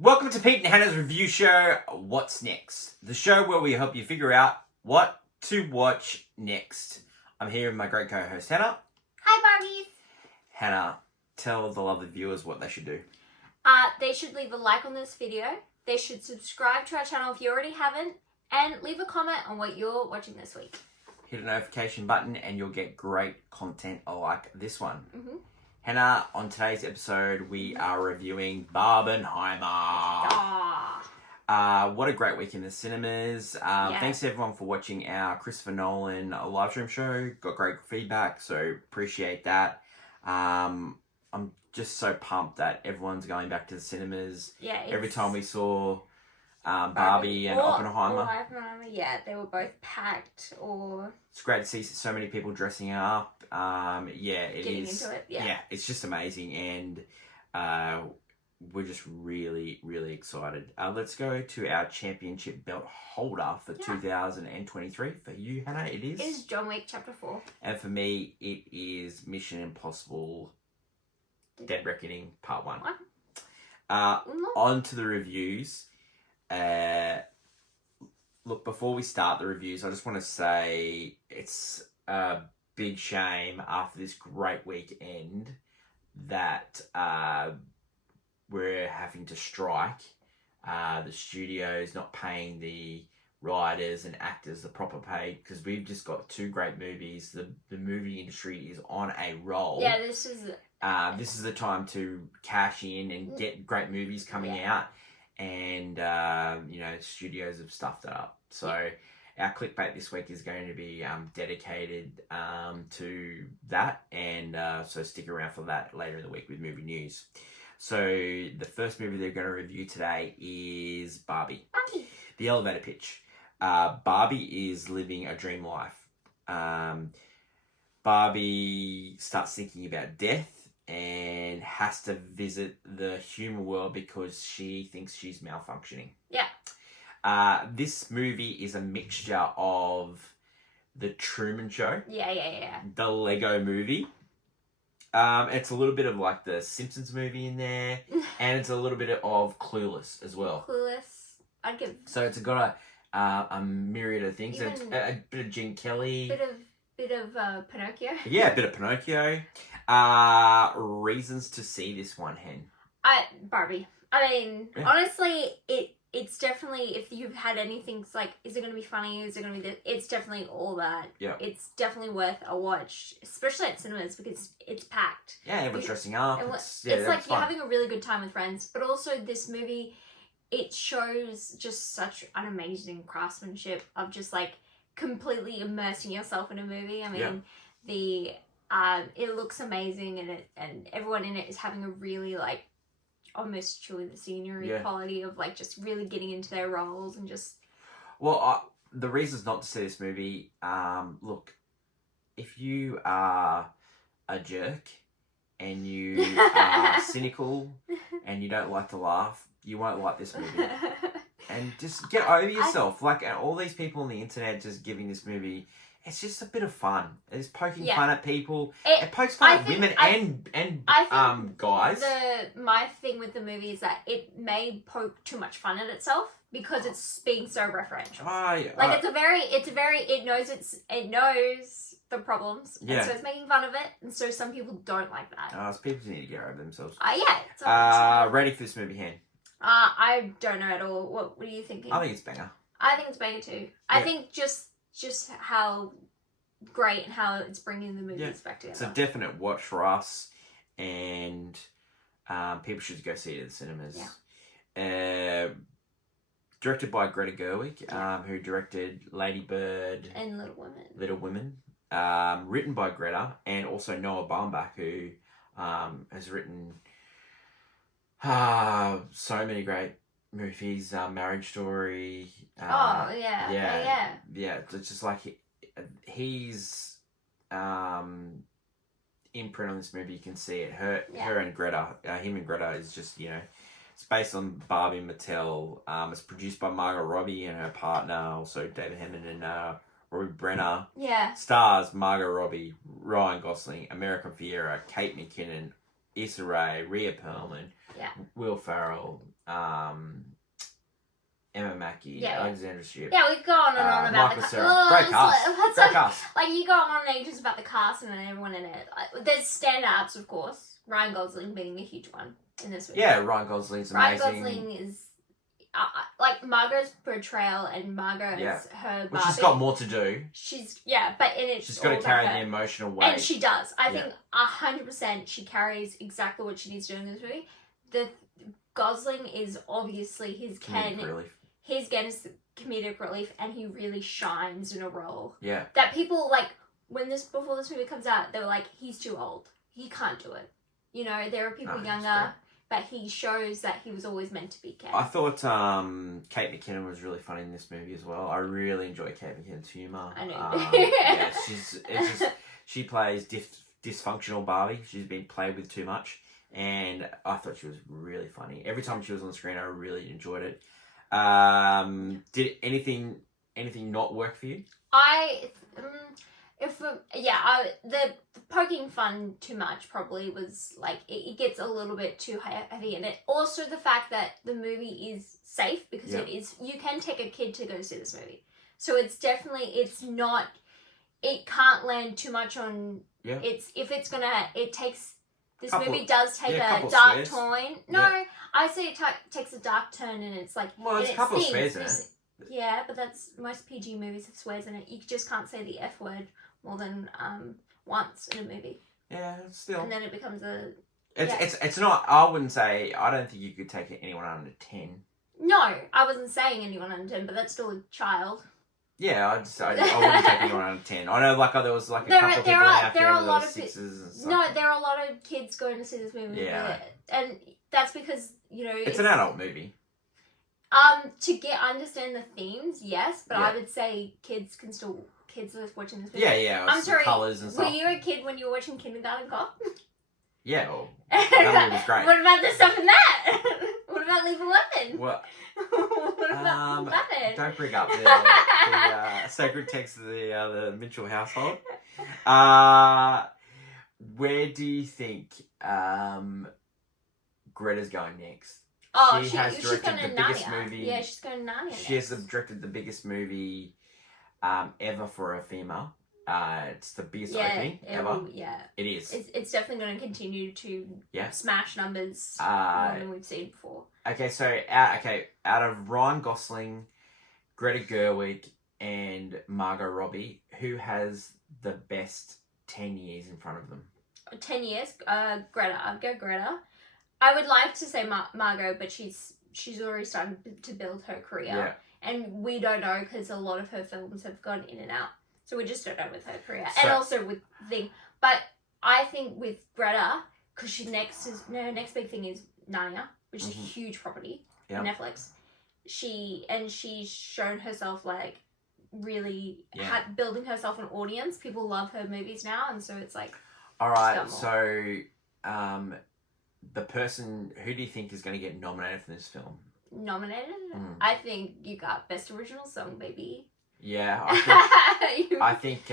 Welcome to Pete and Hannah's review show, What's Next? The show where we help you figure out what to watch next. I'm here with my great co-host, Hannah. Hi, Barbies. Hannah, tell the lovely viewers what they should do. They should leave a like on this video. They should subscribe to our channel if you already haven't. And leave a comment on what you're watching this week. Hit a notification button and you'll get great content like this one. Mm-hmm. Hannah, on today's episode, we are reviewing Barbenheimer. What a great week in the cinemas. Thanks to everyone for watching our Christopher Nolan live stream show. Got great feedback, so appreciate that. I'm just so pumped that everyone's going back to the cinemas. Yeah. Every time we saw Barbie and Oppenheimer. Yeah, they were both packed It's great to see so many people dressing up. Getting into it. Yeah, it's just amazing, and we're just really, really excited. Let's go to our championship belt holder for 2023. For you, Hannah, it is? It is John Wick Chapter 4. And for me, it is Mission Impossible Dead Reckoning Part 1. On to the reviews. Look, before we start the reviews, I just want to say it's a big shame after this great weekend that we're having to strike. The studio's not paying the writers and actors the proper pay because we've just got two great movies. The movie industry is on a roll. Yeah, this is the time to cash in and get great movies coming out. And, studios have stuffed it up. So our clickbait this week is going to be dedicated to that. And so stick around for that later in the week with movie news. So the first movie they're going to review today is Barbie. The elevator pitch. Barbie is living a dream life. Barbie starts thinking about death and has to visit the human world because she thinks she's malfunctioning. Yeah. This movie is a mixture of The Truman Show. Yeah. The Lego Movie. It's a little bit of like the Simpsons movie in there. And it's a little bit of Clueless as well. Clueless. I'd give... So it's got a myriad of things. Even... It's a bit of Gene Kelly. Bit of Pinocchio. Yeah, a bit of Pinocchio. Reasons to see this one, Hen. Barbie. I mean, honestly, it's definitely, if you've had anything, it's like, is it going to be funny? Is it going to be this? It's definitely all that. Yeah. It's definitely worth a watch, especially at cinemas because it's packed. Yeah, everyone's dressing up. It's like you're having a really good time with friends. But also this movie, it shows just such an amazing craftsmanship of just like completely immersing yourself in a movie. I mean, it looks amazing and everyone in it is having a really like almost chewing the scenery quality of like just really getting into their roles and just... Well, the reasons not to see this movie, look, if you are a jerk and you are cynical and you don't like to laugh, you won't like this movie. And just get over yourself. Like, all these people on the internet just giving this movie... It's just a bit of fun. It's poking fun at people. It pokes fun at women and guys. My thing with the movie is that it may poke too much fun at itself because it's being so referential. It knows the problems, and so it's making fun of it, and so some people don't like that. So people need to get over themselves. Ready for this movie, Hen? I don't know at all. What are you thinking? I think it's banger. I think it's banger too. I think just how great and how it's bringing the movies back together. It's a definite watch for us, and people should go see it at the cinemas. Yeah. Directed by Greta Gerwig, who directed Lady Bird and Little Women. Written by Greta and also Noah Baumbach, who has written so many great movies, Marriage Story. Yeah. It's just like he's imprint on this movie. You can see it. Her and Greta, him and Greta is just it's based on Barbie Mattel. It's produced by Margot Robbie and her partner, also David Hammond and Robbie Brenner. Yeah. Stars Margot Robbie, Ryan Gosling, America Ferrera, Kate McKinnon, Issa Rae, Rhea Perlman, Yeah. Will Ferrell, Emma Mackey, Alexandra Shipp. Yeah, we could go on and on about Michael the Cera. Great cast. Great cast. Like, you go on and ages about the cast and everyone in it. Like, there's standouts, of course. Ryan Gosling being a huge one in this movie. Yeah, Ryan Gosling's amazing. Ryan Gosling is... like, Margot's portrayal and Margot as her Barbie. Well, she's got more to do. But in it, she's got to carry the emotional weight. And she does. I think 100% she carries exactly what she needs to do in this movie. The Gosling is obviously his comedic relief. His Ken is comedic relief, and he really shines in a role. Yeah. That people, like, before this movie comes out, they were like, he's too old. He can't do it. You know, there are people younger, but he shows that he was always meant to be Ken. I thought Kate McKinnon was really funny in this movie as well. I really enjoy Kate McKinnon's humour. I know. She plays dysfunctional Barbie. She's been played with too much, and I thought she was really funny. Every time she was on the screen, I really enjoyed it. Did anything not work for you? The poking fun too much probably was like it gets a little bit too heavy, and it also the fact that the movie is safe because it is. You can take a kid to go see this movie, so it can't land too much on. Yeah. Movie does take a dark turn. No, I say it takes a dark turn, and it's like... Well, there's a couple of swears in it. Yeah, but most PG movies have swears in it. You just can't say the F word more than once in a movie. Yeah, still. And then it becomes a... It's not... I wouldn't say... I don't think you could take anyone under 10. No, I wasn't saying anyone under 10, but that's still a child. Yeah, I wouldn't take anyone under 10. I know, like, there was like a couple of people in our family that were 6s and stuff. No, there are a lot of kids going to see this movie. Yeah. And that's because, you know... It's an adult movie. To understand the themes, yes, but I would say kids are watching this movie. Yeah, I'm sorry, colours and stuff. Were you a kid when you were watching Kindergarten Cop? Yeah, that movie was great. What about the stuff in that? What about Lethal Weapon? What? What about Lethal Weapon? Don't bring up the sacred text of the Mitchell household. Where do you think Greta's going next? Oh, she has directed the biggest movie. Yeah, she's going to Narnia. She has directed the biggest movie ever for a female. It's the biggest opening ever. It is. It's definitely going to continue to smash numbers more than we've seen before. Okay, so out of Ryan Gosling, Greta Gerwig, and Margot Robbie, who has the best 10 years in front of them? 10 years? Greta. I'd go Greta. I would like to say Margot, but she's already started to build her career. Yeah. And we don't know because a lot of her films have gone in and out. So we just don't know with her career. And also with thing. But I think with Greta, because her next big thing is Narnia, which is a huge property on Netflix. She's shown herself like really building herself an audience. People love her movies now, and so it's like... Alright, so the person, who do you think is going to get nominated for this film? Nominated? I think you got Best Original Song, baby. Yeah, I think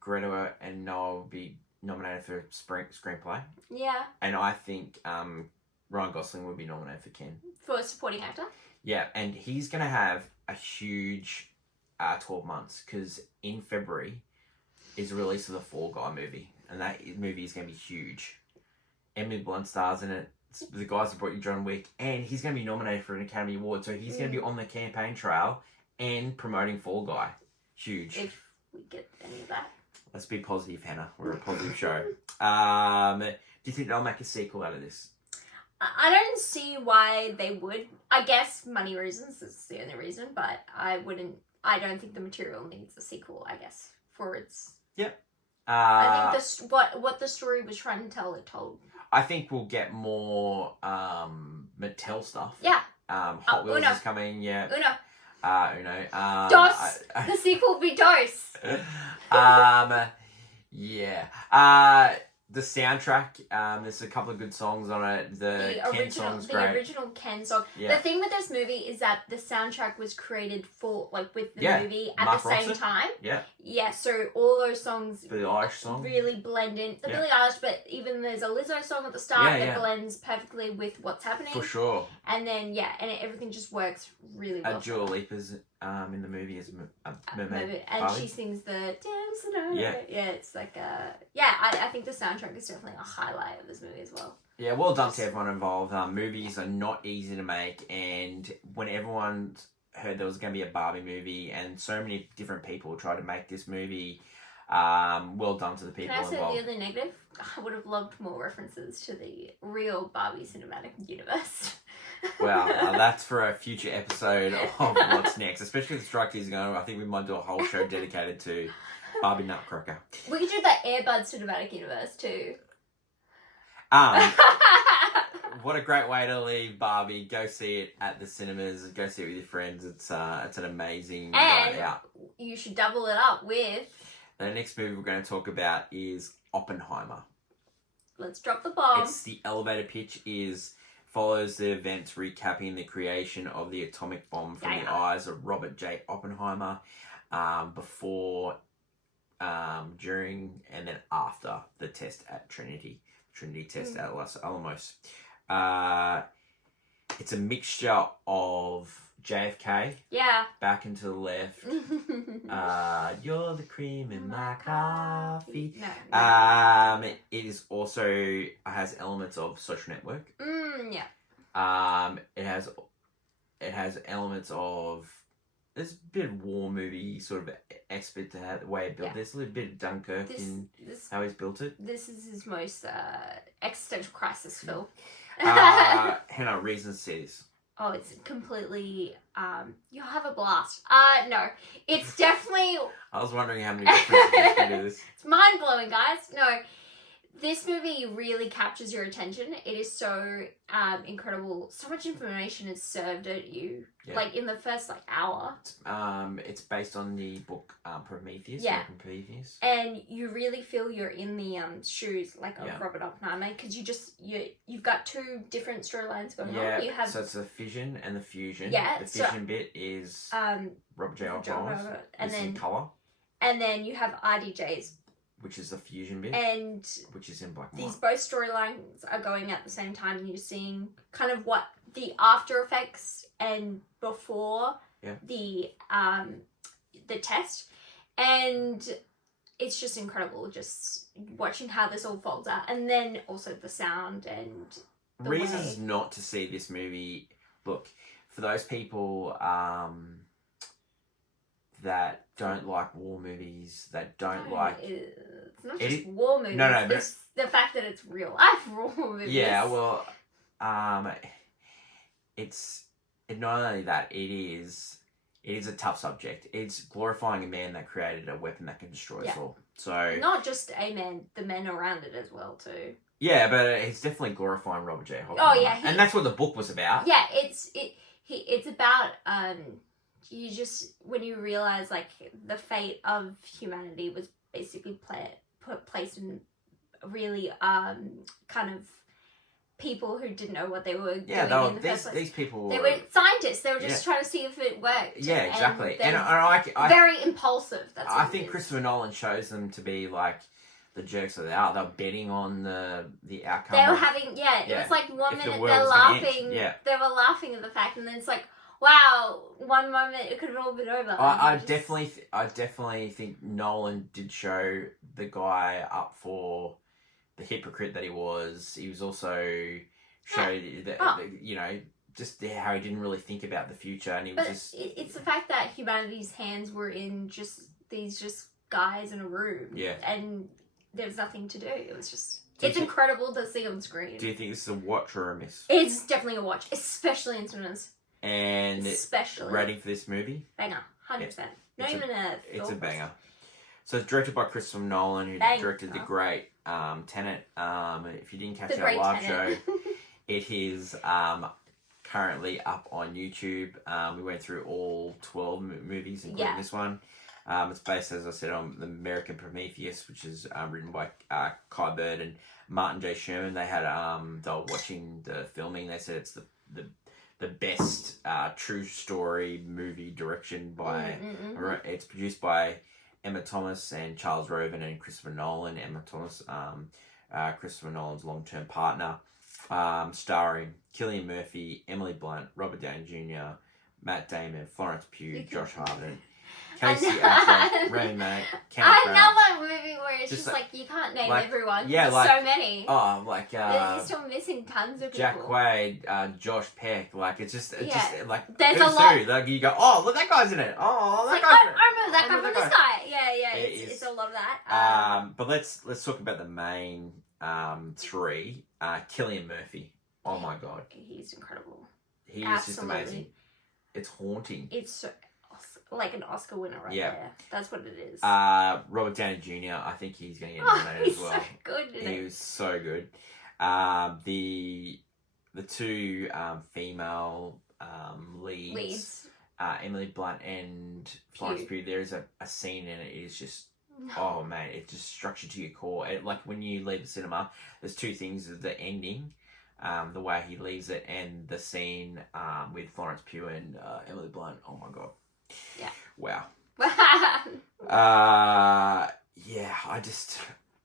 Greta and Noah will be nominated for screenplay. Yeah. And I think Ryan Gosling will be nominated for Ken. For supporting actor? Yeah, and he's going to have a huge 12 months because in February is the release of the Fall Guy movie, and that movie is going to be huge. Emily Blunt stars in it. It's the guys that brought you John Wick, and he's going to be nominated for an Academy Award, so he's going to be on the campaign trail and promoting Fall Guy. Huge. If we get any of that. Let's be positive, Hannah. We're a positive show. Do you think they'll make a sequel out of this? I don't see why they would. I guess money reasons is the only reason, but I don't think the material needs a sequel, I guess, for its... Yep. I think what the story was trying to tell, it told. I think we'll get more Mattel stuff. Yeah. Hot Wheels is coming, yeah. Uno. Dos! The sequel will be Dos! Yeah. The soundtrack, there's a couple of good songs on it. The Ken song's great. The original Ken song. Yeah. The thing with this movie is that the soundtrack was created for, like, with the movie at Mark the same Ronson. time. Yeah. Yeah, so all those songs Billie Eilish song. really blend in. The Yeah. Billie Eilish, but even there's a Lizzo song at the start Yeah, that yeah. blends perfectly with what's happening. For sure. And then, and everything just works really well. Dua Lipa's in the movie as Mermaid. And Barbie. she sings the Dance the Night. Yeah. Yeah, it's like I think the soundtrack is definitely a highlight of this movie as well. Yeah, well done to everyone involved. Movies are not easy to make, and when everyone heard there was going to be a Barbie movie, and so many different people tried to make this movie, well done to the people Can I say involved. the other negative? I would have loved more references to the real Barbie cinematic universe. Well, that's for a future episode of What's Next, especially with Strike Tears going. I think we might do a whole show dedicated to Barbie Nutcracker. We could do the Air Bud cinematic universe too. What a great way to leave Barbie. Go see it at the cinemas. Go see it with your friends. It's an amazing night out. You should double it up with... The next movie we're going to talk about is Oppenheimer. Let's drop the bomb. It's the elevator pitch follows the events recapping the creation of the atomic bomb from the eyes of Robert J. Oppenheimer before, during, and then after the test at Trinity test at Los Alamos. It's a mixture of JFK, back and to the left, you're the cream in my coffee. No. It is also has elements of Social Network. It has elements of, there's a bit of war movie sort of expert to have the way it built. There's a little bit of Dunkirk in how he's built it. This is his most existential crisis film. Hannah, reasons to see this. Oh, it's completely, you'll have a blast. No, it's definitely... I was wondering how many references you can do this. It's mind-blowing, guys. No, this movie really captures your attention. It is so incredible. So much information is served at you, like in the first hour. It's based on the book Prometheus. Prometheus. And you really feel you're in the shoes of Robert Oppenheimer, because you've got two different storylines going on. You have, so it's the fission and the fusion. The so, fission bit is Robert J. Oppenheimer, and then in colour. And then you have RDJ's, which is the fusion bit, and which is in black and white. These both storylines are going at the same time, and you're seeing kind of what the after effects and before the test, and it's just incredible just watching how this all folds out, and then also the sound and the reasons not to see this movie. Look, for those people that don't like war movies, that don't like... It's not just war movies. No, it's the fact that it's real life war movies. Yeah, well, it's not only that, it is a tough subject. It's glorifying a man that created a weapon that can destroy us all. So not just a man, the men around it as well too. Yeah, but it's definitely glorifying Robert J. Oppenheimer. Oh yeah, and that's what the book was about. Yeah, it's about you just, when you realize the fate of humanity was basically placed in really kind of people who didn't know what they were doing in the first place. These people they were scientists. They were just trying to see if it worked. Yeah, exactly. And I very impulsive. That's I think Christopher Nolan shows them to be the jerks that they are. They're betting on the outcome. They were having it was one minute they're laughing. They were laughing at the fact, and then it's wow, one moment it could have all been over. I definitely think Nolan did show the guy up for the hypocrite that he was. He was also showed that just how he didn't really think about the future, and he was it's the fact that humanity's hands were in these guys in a room. Yeah. And there's nothing to do. It was just... It's incredible to see on screen. Do you think this is a watch or a miss? It's definitely a watch, especially in cinemas. And especially rating for this movie? Banger, 100%. Not even a film. It's a banger. So it's directed by Christopher Nolan, who directed the great Tenet. If you didn't catch our live show, it is currently up on YouTube. We went through all 12 movies, including this one. It's based, as I said, on the American Prometheus, which is written by Kai Bird and Martin J. Sherman. They had they were watching the filming. They said it's the best true story movie direction by. It's produced by Emma Thomas and Charles Roven and Christopher Nolan. Emma Thomas, Christopher Nolan's long-term partner, starring Cillian Murphy, Emily Blunt, Robert Downey Jr., Matt Damon, Florence Pugh, Josh Hartnett, Casey Affleck, Rami Malek, Kenneth Branagh. Another movie where it's just like you can't name everyone. Yeah, There's so many. Oh, like you're still missing tons of people. Jack Quaid, Josh Peck. Like it's just like there's a lot. Like you go, oh look, that guy's in it. Oh, that guy's in it. I remember that guy from this guy. Yeah. It's a lot of that. But let's talk about the main three. Cillian Murphy. Oh my god, he's incredible. He is just amazing. It's haunting. It's so, like an Oscar winner there. That's what it is. Robert Downey Jr. I think he's going to get nominated as well. So good. He was so good. The two female leads. Emily Blunt and Florence Pugh. There is a scene in it. It is just oh man, it just struck you to your core. Like when you leave the cinema, there's two things: the ending. The way he leaves it, and the scene with Florence Pugh and Emily Blunt. Oh my god! Yeah. Wow. I just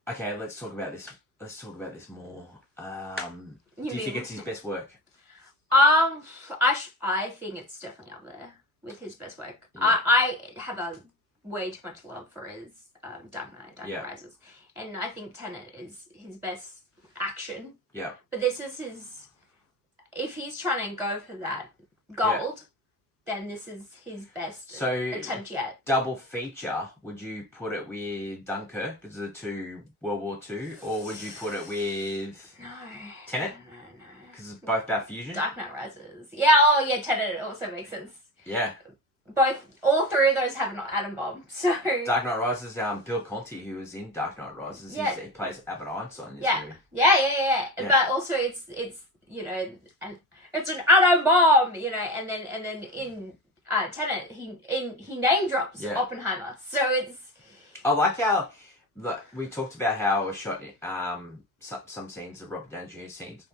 okay. Let's talk about this. Let's talk about this more. Do you think it's his best work? I think it's definitely up there with his best work. Yeah. I have a way too much love for his Dark Knight Rises, and I think Tenet is his best action. Yeah. But this is his. If he's trying to go for that gold, then this is his best attempt yet. Double feature. Would you put it with Dunkirk because of the two World War II, or would you put it with Tenet? No. Because it's both about fusion. Dark Knight Rises. Yeah. Oh yeah. Tenet also makes sense. Yeah. All three of those have an atom bomb. So Dark Knight Rises. Bill Conti, who was in Dark Knight Rises, he plays Albert Einstein in this movie. Yeah. But also, it's it's an atom bomb, and then in Tenet, he name drops Oppenheimer. So it's. I like how we talked about how it was shot in some scenes of Robert Downey Jr. scenes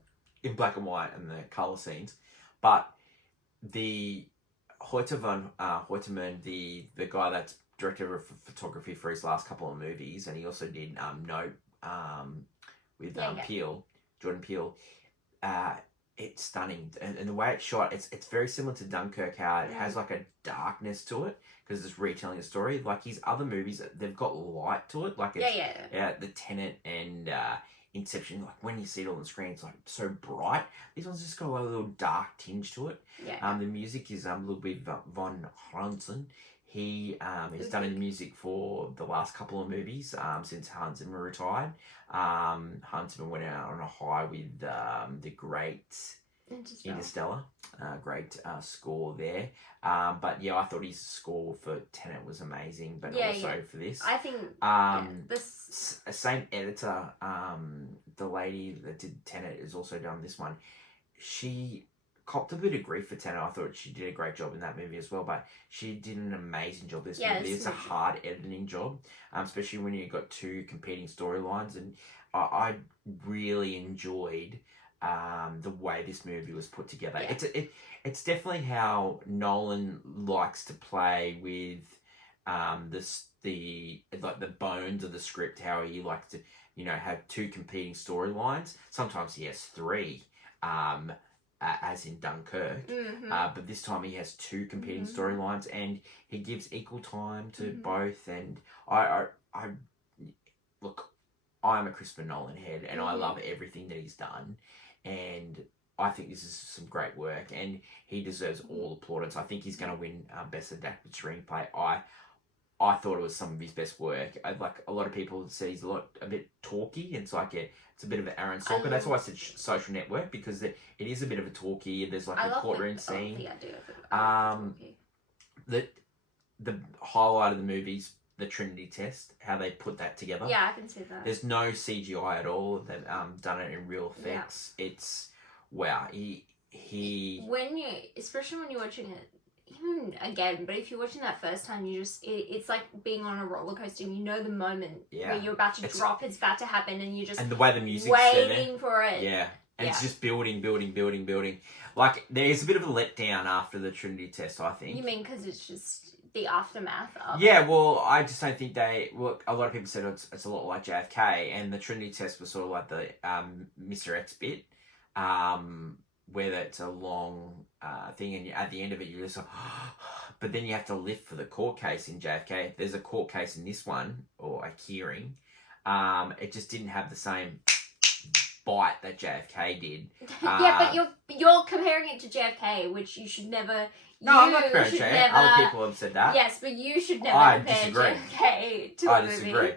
in black and white and the color scenes, but the Hoyterman, the guy that's director of photography for his last couple of movies, and he also did Nope with Jordan Peele. It's stunning, and the way it's shot, it's very similar to Dunkirk. How it has like a darkness to it because it's retelling a story. Like his other movies, they've got light to it. Like the Tenet and Inception. Like when you see it on the screen, it's like so bright. These ones just got a little dark tinge to it. Yeah. The music is Ludwig von Hansen. He has done the music for the last couple of movies since Hans Zimmer retired. Hans Zimmer went out on a high with the great Interstellar. Great score there. But yeah, I thought his score for Tenet was amazing, but also for this. I think this same editor, the lady that did Tenet has also done this one. She copped a bit of grief for Tenet. I thought she did a great job in that movie as well, but she did an amazing job this movie. It's a hard editing job, especially when you've got two competing storylines, and I really enjoyed the way this movie was put together. It's definitely how Nolan likes to play with the bones of the script, how he likes to have two competing storylines. Sometimes he has three, as in Dunkirk, but this time he has two competing storylines, and he gives equal time to both. And I look, I'm a Christopher Nolan head, and I love everything that he's done, and I think this is some great work, and he deserves all the plaudits. I think he's going to win Best Adapted Screenplay. I thought it was some of his best work. Like a lot of people said, he's a bit talky. It's like it's a bit of an Aaron Sorkin. That's why I said Social Network, because it is a bit of a talky. There's like a courtroom scene. The highlight of the movie's the Trinity test, how they put that together. Yeah, I can see that. There's no CGI at all. They've done it in real effects. It's wow. He especially when you're watching it even again, but if you're watching that first time, it's like being on a roller coaster. And you know the moment where you're about to drop, it's about to happen, and you're just and the way the music's waiting for it. Yeah. And it's just building. Like, there's a bit of a letdown after the Trinity test, I think. You mean because it's just the aftermath of Yeah, well, I just don't think a lot of people said it's a lot like JFK, and the Trinity test was sort of like the Mr. X bit, where it's a long thing, and at the end of it, you're just like, but then you have to lift for the court case in JFK. There's a court case in this one, or a hearing. It just didn't have the same bite that JFK did. Yeah, but you're comparing it to JFK, which you should never. No, I'm not comparing JFK. Never, other people have said that. Yes, but you should never compare JFK to a movie. Disagree.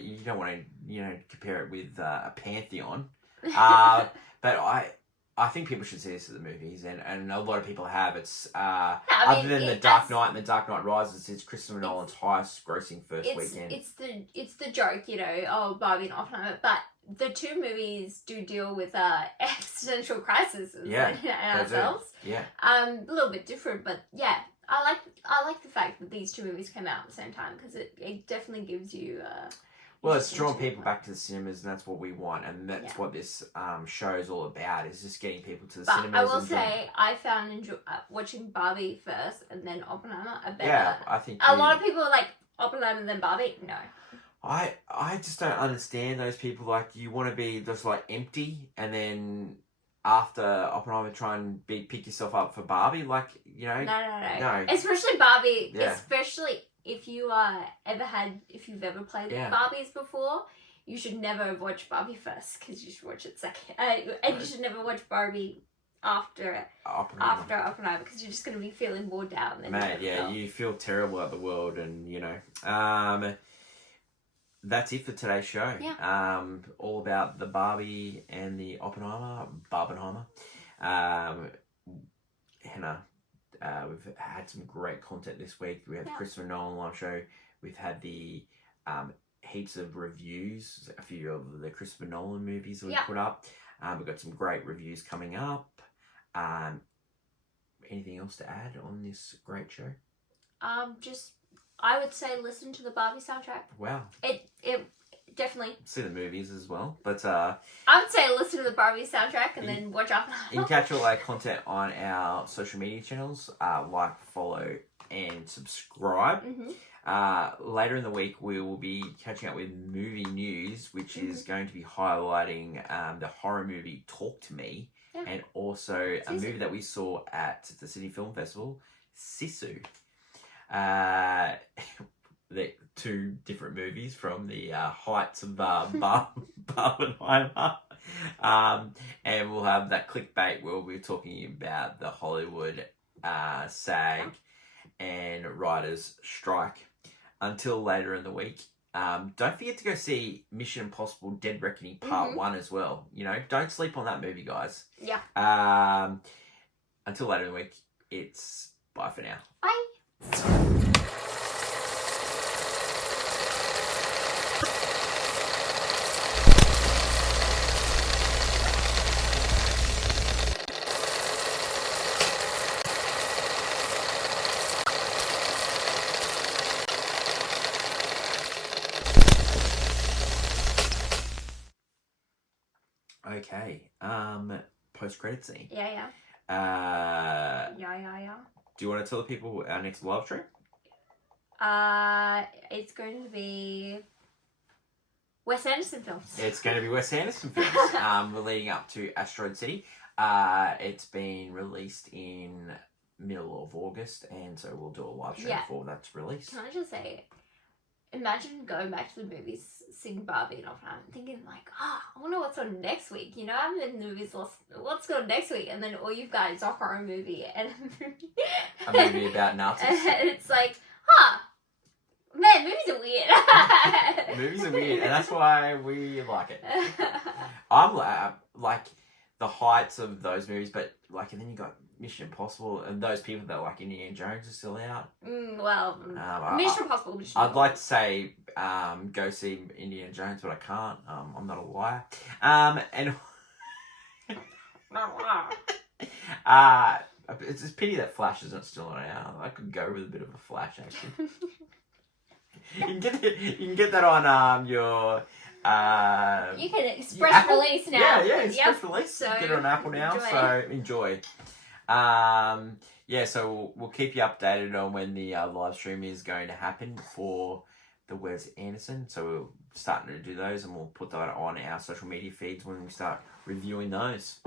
You don't want to, compare it with a pantheon. But I think people should see this at the movies, and a lot of people have. It's other than The Dark Knight and The Dark Knight Rises, it's Christopher Nolan's highest grossing first weekend. It's the joke, Barbie and Oppenheimer, but the two movies do deal with existential crises and ourselves. Yeah. A little bit different, but yeah, I like the fact that these two movies came out at the same time, because it definitely gives you. Well, it's drawing people back to the cinemas, and that's what we want, and that's what this show is all about, is just getting people to the cinemas. I will say, I found watching Barbie first and then Oppenheimer a better. Yeah, I think a lot of people are like, Oppenheimer then Barbie. No. I just don't understand those people. Like, you want to be just like empty, and then after Oppenheimer try and pick yourself up for Barbie. Like, No. Especially Barbie. Yeah. Especially if you've ever played Barbies before, you should never watch Barbie first, because you should watch it second. And you should never watch Barbie after Oppenheimer, because you're just going to be feeling more down than you feel terrible at the world, and that's it for today's show. Yeah. All about the Barbie and the Barbenheimer. Hannah, we've had some great content this week. We have Christopher Nolan live show. We've had the heaps of reviews, a few of the Christopher Nolan movies that we put up. We've got some great reviews coming up. Anything else to add on this great show? I would say listen to the Barbie soundtrack. Wow. It definitely. See the movies as well, but I would say listen to the Barbie soundtrack and then watch Oppenheimer. You can catch all our content on our social media channels. Like, follow, and subscribe. Mm-hmm. Later in the week, we will be catching up with movie news, which is going to be highlighting the horror movie Talk to Me, and also a movie that we saw at the Sydney Film Festival, Sisu. The two different movies from the heights of Barbenheimer. And we'll have that clickbait where we'll be talking about the Hollywood SAG and writers' strike. Until later in the week, don't forget to go see Mission Impossible Dead Reckoning Part 1 as well. Don't sleep on that movie, guys. Yeah. Until later in the week, it's bye for now. Bye. Okay. Post-credit scene. Yeah. Do you want to tell the people our next live stream? It's going to be Wes Anderson films. It's going to be Wes Anderson films. We're leading up to Asteroid City. It's been released in middle of August, and so we'll do a live stream before that's released. Can I just say, imagine going back to the movies, seeing Barbie and Oppenheimer, thinking like, I wonder what's on next week. I'm in the movies, what's on next week? And then all you've got is a horror movie and a movie about Nazis. And it's like, man, movies are weird. Movies are weird, and that's why we like it. I'm like the heights of those movies, but and then you got Mission Impossible, and those people that like Indiana Jones are still out. Mission Impossible. I'd like to say go see Indiana Jones, but I can't. I'm not a liar. And It's a pity that Flash isn't still on out. I could go with a bit of a Flash actually. You can get that on your. You can express release now. Yeah, express release. So get it on Apple now, enjoy. so enjoy. Yeah, so we'll keep you updated on when the live stream is going to happen for the Wes Anderson. So we're starting to do those, and we'll put that on our social media feeds when we start reviewing those.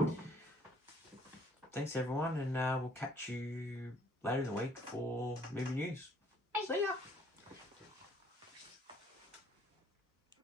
Thanks everyone, and we'll catch you later in the week for movie news. Bye. See ya.